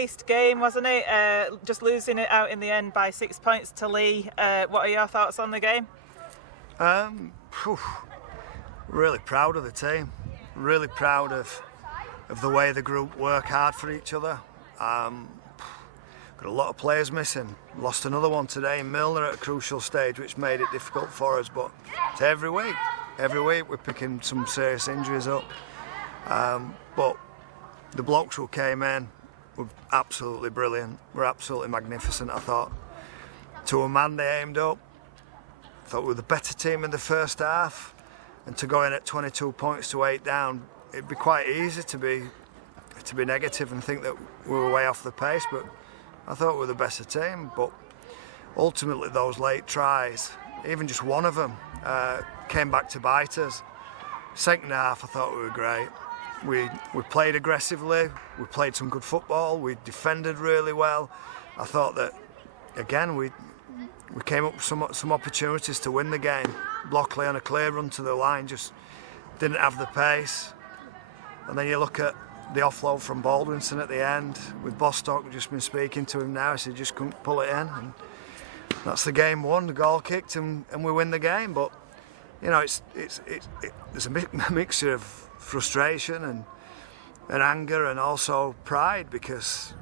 fast-paced game, wasn't it? Just losing it out in the end by 6 points to Leigh. What are your thoughts on the game? Really proud of the team. Really proud of the way the group work hard for each other. Got a lot of players missing. Lost another one today in Milner at a crucial stage, which made it difficult for us. But it's every week we're picking some serious injuries up. But the blokes who came in were absolutely brilliant. Were absolutely magnificent. I thought to a man they aimed up. I thought we were the better team in the first half, and to go in at 22 points to 8 down, it'd be quite easy to be negative and think that we were way off the pace. But I thought we were the better team. But ultimately, those late tries, even just one of them, came back to bite us. Second half, I thought we were great. We played aggressively. We played some good football. We defended really well. I thought that again we came up with some opportunities to win the game. Blockley on a clear run to the line just didn't have the pace. And then you look at the offload from Baldwinson at the end with Bostock. We've just been speaking to him now. He said he just couldn't pull it in, and that's the game won. The goal kicked and we win the game. But you know, there's a mixture of frustration and anger and also pride, because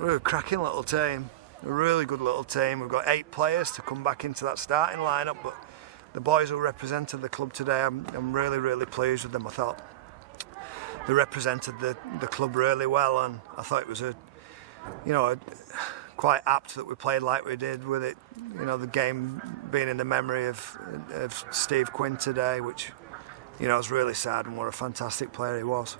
we're a cracking little team, a really good little team. We've got 8 players to come back into that starting lineup, but the boys who represented the club today, I'm really pleased with them. I thought they represented the club really well, and I thought it was quite apt that we played like we did with it. You know, the game being in the memory of Steve Quinn today, which, you know, is really sad, and what a fantastic player he was.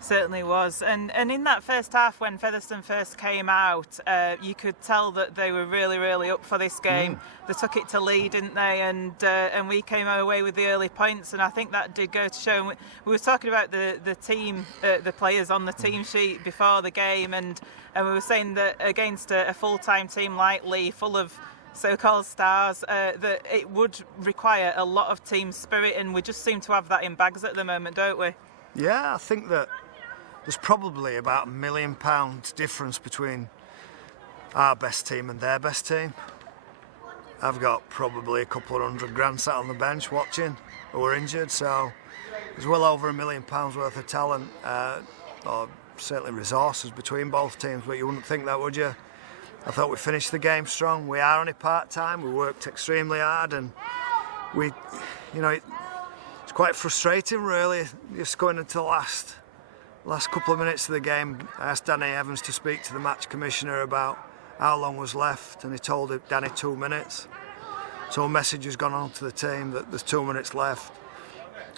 Certainly was. And in that first half, when Featherstone first came out, you could tell that they were really up for this game. They took it to Leigh, didn't they? And we came away with the early points, and I think that did go to show. We were talking about the team, the players on the team sheet before the game, and we were saying that against a full-time team like Leigh, full of so-called stars, that it would require a lot of team spirit, and we just seem to have that in bags at the moment, don't we? Yeah, I think that there's probably about £1 million difference between our best team and their best team. I've got probably a couple of £100,000 sat on the bench watching who are injured, so there's well over £1 million worth of talent, or certainly resources between both teams, but you wouldn't think that, would you? I thought we finished the game strong. We are only part-time, we worked extremely hard, and it's quite frustrating really, just going into the last couple of minutes of the game. I asked Danny Evans to speak to the match commissioner about how long was left, and he told Danny 2 minutes. So a message has gone on to the team that there's 2 minutes left.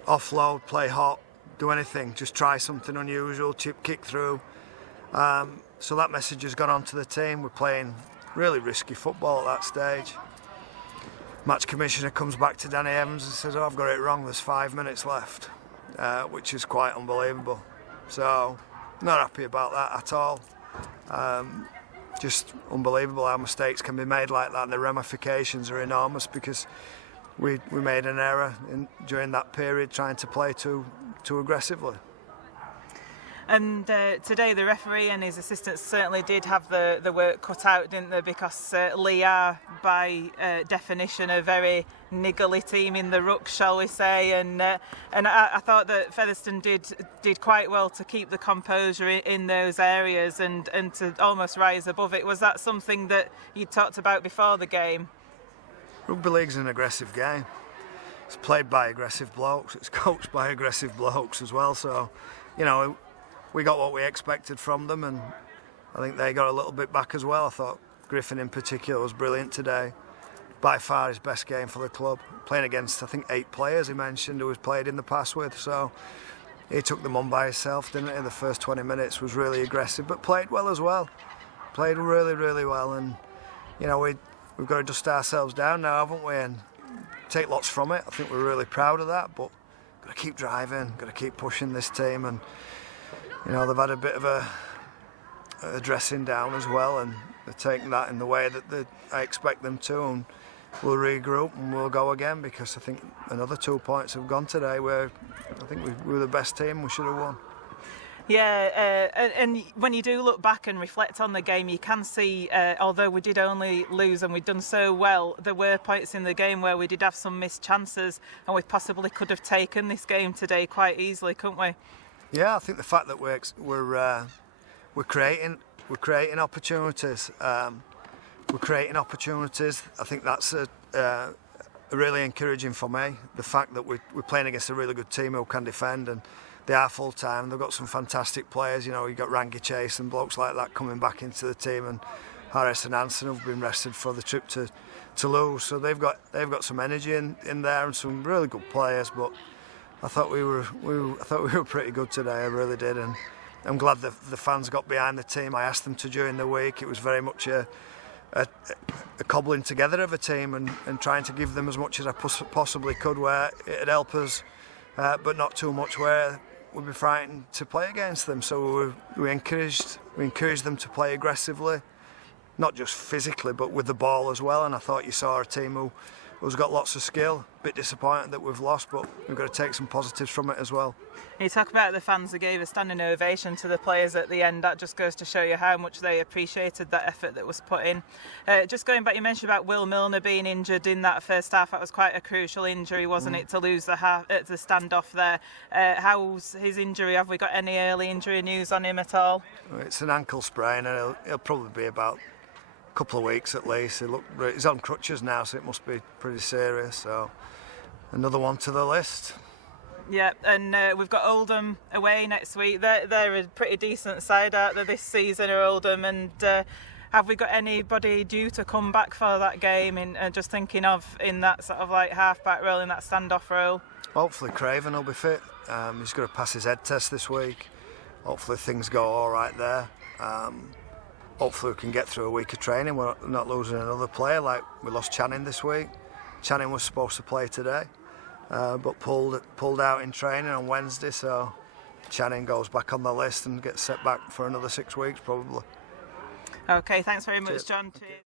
Offload, play hot, do anything, just try something unusual, chip kick through. So that message has gone on to the team. We're playing really risky football at that stage. Match commissioner comes back to Danny Evans and says, "Oh, I've got it wrong, there's 5 minutes left," which is quite unbelievable. So, not happy about that at all. Just unbelievable how mistakes can be made like that, and the ramifications are enormous, because we made an error during that period trying to play too aggressively. And today the referee and his assistants certainly did have the work cut out, didn't they? Because Leigh are, by definition, a very niggly team in the ruck, shall we say? And I thought that Featherstone did quite well to keep the composure in those areas and to almost rise above it. Was that something that you talked about before the game? Rugby league's an aggressive game. It's played by aggressive blokes. It's coached by aggressive blokes as well. So, you know, we got what we expected from them, and I think they got a little bit back as well. I thought Griffin in particular was brilliant today. By far his best game for the club. Playing against, I think, 8 players he mentioned who he's played in the past with. So he took them on by himself, didn't he? The first 20 minutes was really aggressive, but played well as well. Played really well, and you know, we've got to dust ourselves down now, haven't we? And take lots from it. I think we're really proud of that, but got to keep driving, got to keep pushing this team. And you know, they've had a bit of a dressing down as well, and they're taking that in the way that I expect them to, and we'll regroup and we'll go again, because I think another 2 points have gone today where I think we were the best team, we should have won. Yeah, and when you do look back and reflect on the game, you can see, although we did only lose and we'd done so well, there were points in the game where we did have some missed chances, and we possibly could have taken this game today quite easily, couldn't we? Yeah, I think the fact that we're creating opportunities. We're creating opportunities. I think that's really encouraging for me. The fact that we're playing against a really good team who can defend, and they are full time. They've got some fantastic players. You know, you've got Rangi Chase and blokes like that coming back into the team, and Harris and Hansen have been rested for the trip to Toulouse. So they've got some energy in there and some really good players. But I thought we were pretty good today. I really did, and I'm glad the fans got behind the team. I asked them to during the week. It was very much a cobbling together of a team and trying to give them as much as I possibly could where it'd help us, but not too much where we'd be frightened to play against them. So we encouraged them to play aggressively, not just physically but with the ball as well. And I thought you saw a team who's got lots of skill. A bit disappointed that we've lost, but we've got to take some positives from it as well. You talk about the fans that gave a standing ovation to the players at the end. That just goes to show you how much they appreciated that effort that was put in. Just going back, you mentioned about Will Milner being injured in that first half. That was quite a crucial injury, wasn't it, to lose the standoff there? How's his injury? Have we got any early injury news on him at all? It's an ankle sprain, and he'll probably be about a couple of weeks at least. He's on crutches now, so it must be pretty serious. So another one to the list. Yeah, and we've got Oldham away next week. They're a pretty decent side out there this season, are Oldham, and have we got anybody due to come back for that game? Just thinking of in that sort of like half-back role, in that standoff role. Hopefully Craven will be fit. He's going to pass his head test this week. Hopefully things go all right there. Hopefully we can get through a week of training. We're not losing another player like we lost Channing this week. Channing was supposed to play today, but pulled out in training on Wednesday, so Channing goes back on the list and gets set back for another 6 weeks probably. Okay, thanks very much, Cheers. John. Okay.